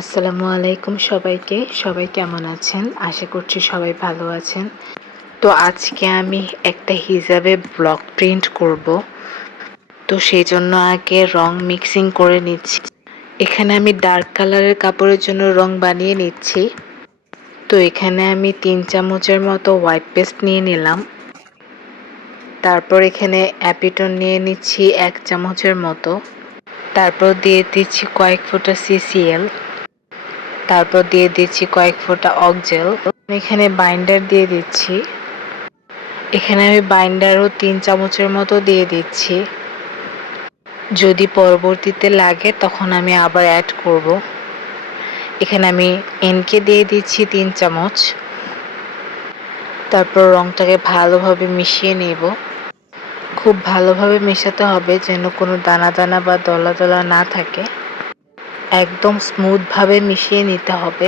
আসসালামু আলাইকুম সবাইকে। সবাই কেমন আছেন? আশা করছি সবাই ভালো আছেন। তো আজকে আমি একটা হিজাবে ব্লক প্রিন্ট করব। তো সেজন্য আগে রং মিক্সিং করে নিচ্ছি। এখানে আমি ডার্ক কালারের কাপড়ের জন্য রং বানিয়ে নিচ্ছি। তো এখানে আমি 3 চামচের মতো হোয়াইট পেস্ট নিয়ে নিলাম। তারপর এখানে অ্যাপিটন নিয়ে নিচ্ছি 1 চামচের মতো। তারপর দিয়ে দিচ্ছি কয়েক ফোঁটা সিসিএল। তারপর দিয়ে দিচ্ছি কয়েক ফোঁটা অকজেল। এখানে বাইন্ডার দিয়ে দিচ্ছি। এখানে আমি বাইন্ডারও 3 চামচের মতো দিয়ে দিচ্ছি। যদি পরবর্তীতে লাগে তখন আমি আবার অ্যাড করব। এখানে আমি এনকে দিয়ে দিচ্ছি 3 চামচ। তারপর রংটাকে ভালোভাবে মিশিয়ে নেব। খুব ভালোভাবে মেশাতে হবে যেন কোনো দানা দানা বা দলা দলা না থাকে। একদম স্মুথভাবে মিশিয়ে নিতে হবে।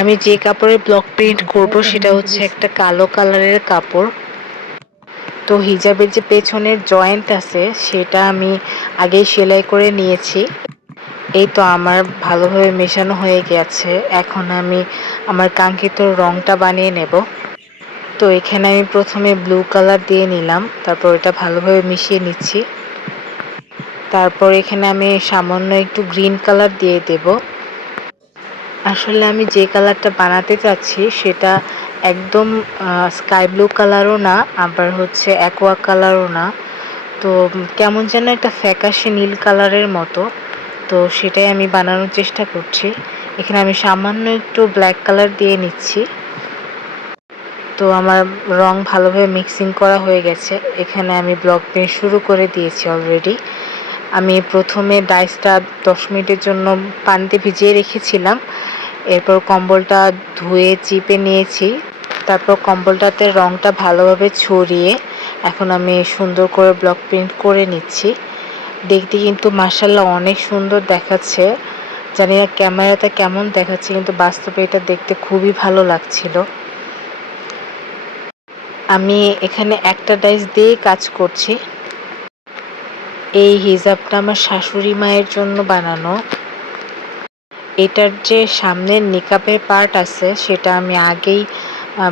আমি যে কাপড়ে ব্লক প্রিন্ট করব সেটা হচ্ছে একটা কালো কালারের কাপড়। তো হিজাবের যে পেছনের জয়েন্ট আছে সেটা আমি আগেই সেলাই করে নিয়েছি। এই তো আমার ভালোভাবে মেশানো হয়ে গেছে। এখন আমি আমার কাঙ্ক্ষিত রংটা বানিয়ে নেব। তো এখানে আমি প্রথমে ব্লু কালার দিয়ে নিলাম, তারপর এটা ভালোভাবে মিশিয়ে নিচ্ছি। তারপর এখানে আমি সামান্য একটু গ্রিন কালার দিয়ে দেব। আসলে আমি যে কালারটা বানাতে চাচ্ছি সেটা একদম স্কাই ব্লু কালারও না, আবার হচ্ছে অ্যাকোয়া কালারও না। তো কেমন যেন একটা ফ্যাকাশে নীল কালারের মতো। তো সেটাই আমি বানানোর চেষ্টা করছি। এখানে আমি সামান্য একটু ব্ল্যাক কালার দিয়ে নিচ্ছি। তো আমার রং ভালোভাবে মিক্সিং করা হয়ে গেছে। এখানে আমি ব্লক প্রিন্ট শুরু করে দিয়েছি অলরেডি। আমি প্রথমে ডাইসটা 10 মিনিটের জন্য পানিতে ভিজিয়ে রেখেছিলাম। এরপর কম্বলটা ধুয়ে চিপে নিয়েছি। তারপর কম্বলটাতে রংটা ভালোভাবে ছড়িয়ে এখন আমি সুন্দর করে ব্লক প্রিন্ট করে নিচ্ছি। দেখতে কিন্তু মাশাআল্লাহ অনেক সুন্দর দেখাচ্ছে। জানি না ক্যামেরাতে কেমন দেখাচ্ছে, কিন্তু বাস্তবে এটা দেখতে খুবই ভালো লাগছিল। আমি এখানে একটা ডাইস দিয়েই কাজ করছি। এই হিজাবটা আমার শাশুড়ি মায়ের জন্য বানানো। এটার যে সামনের নিকাবের পার্ট আছে সেটা আমি আগেই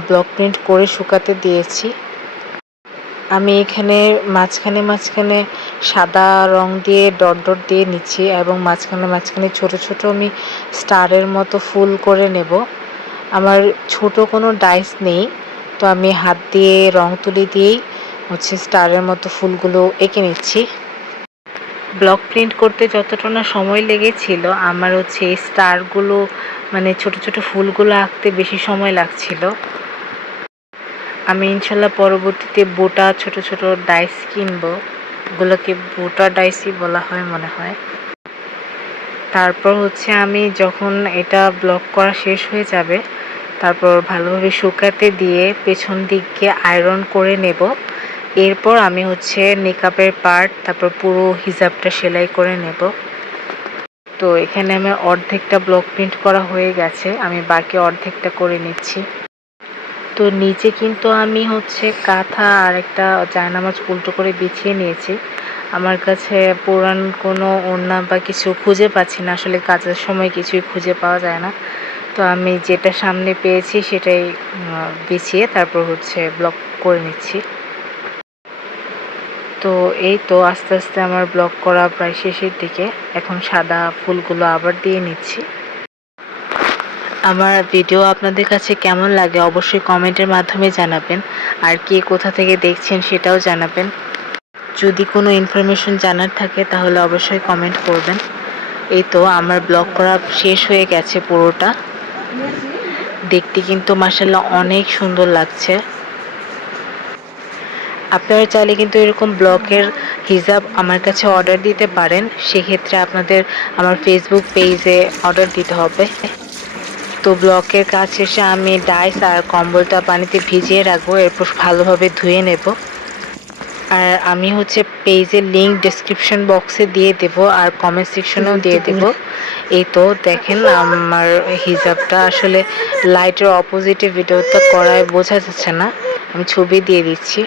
ব্লক প্রিন্ট করে শুকাতে দিয়েছি। আমি এখানে মাঝখানে মাঝখানে সাদা রং দিয়ে ডট ডট দিয়ে নিচ্ছি এবং মাঝখানে মাঝখানে ছোট ছোট আমি স্টারের মতো ফুল করে নেব। আমার ছোট কোনো ডাইস নেই, তো আমি হাত দিয়ে রং তুলি দিয়েই হচ্ছে স্টারের মতো ফুলগুলো এঁকে নিচ্ছি। ব্লক প্রিন্ট করতে যতটা না সময় লেগেছিল, আমার হচ্ছে এই স্টারগুলো মানে ছোট ছোট ফুলগুলো আঁকতে বেশি সময় লাগছিল। আমি ইনশাল্লাহ পরবর্তীতে বোটা ছোট ছোট ডাইস কিনবো। ওগুলোকে বোটা ডাইসই বলা হয় মনে হয়। তারপর হচ্ছে আমি যখন এটা ব্লক করা শেষ হয়ে যাবে তারপর ভালোভাবে শুকাতে দিয়ে পেছন দিকে আয়রন করে নেব। এরপর আমি হচ্ছে নিকাবের পার্ট তারপর পুরো হিজাবটা সেলাই করে নেব। তো এখানে আমার অর্ধেকটা ব্লক প্রিন্ট করা হয়ে গেছে, আমি বাকি অর্ধেকটা করে নিচ্ছি। তো নিচে কিন্তু আমি হচ্ছে কাঁথা আর একটা জায়নামাজ উল্টো করে বিছিয়ে নিয়েছি। আমার কাছে পুরান কোনো ওড়না বা কিছু খুঁজে পাচ্ছি না, আসলে কাজের সময় কিছুই খুঁজে পাওয়া যায় না। তো আমি যেটা সামনে পেয়েছি সেটাই বিছিয়ে তারপর হচ্ছে ব্লক করে নিচ্ছি। তো এই তো আস্তে আস্তে আমার ব্লক করা প্রায় শেষের দিকে। এখন সাদা ফুলগুলো আবার দিয়ে নিচ্ছি। আমার ভিডিও আপনাদের কাছে কেমন লাগে অবশ্যই কমেন্টের মাধ্যমে জানাবেন। আর কে কোথা থেকে দেখছেন সেটাও জানাবেন। যদি কোনো ইনফরমেশন জানার থাকে তাহলে অবশ্যই কমেন্ট করবেন। এই তো আমার ব্লগ করা শেষ হয়ে গেছে পুরোটা। দেখতে কিন্তু মাশাআল্লাহ অনেক সুন্দর লাগছে। আপনারা চাইলে কিন্তু এরকম ব্লকের হিজাব আমার কাছে অর্ডার দিতে পারেন। সেক্ষেত্রে আপনাদের আমার ফেসবুক পেজে অর্ডার দিতে হবে। তো ব্লকের কাজ শেষে আমি ডাইস আর কম্বলটা পানিতে ভিজিয়ে রাখবো, এরপর ভালোভাবে ধুয়ে নেব। আর আমি হচ্ছে পেজের লিঙ্ক ডেসক্রিপশন বক্সে দিয়ে দেব আর কমেন্ট সেকশনেও দিয়ে দেব। এই তো দেখেন আমার হিজাবটা আসলে লাইটের অপোজিটে ভিডিওটা করায় বোঝা যাচ্ছে না, আমি ছবি দিয়ে দিচ্ছি।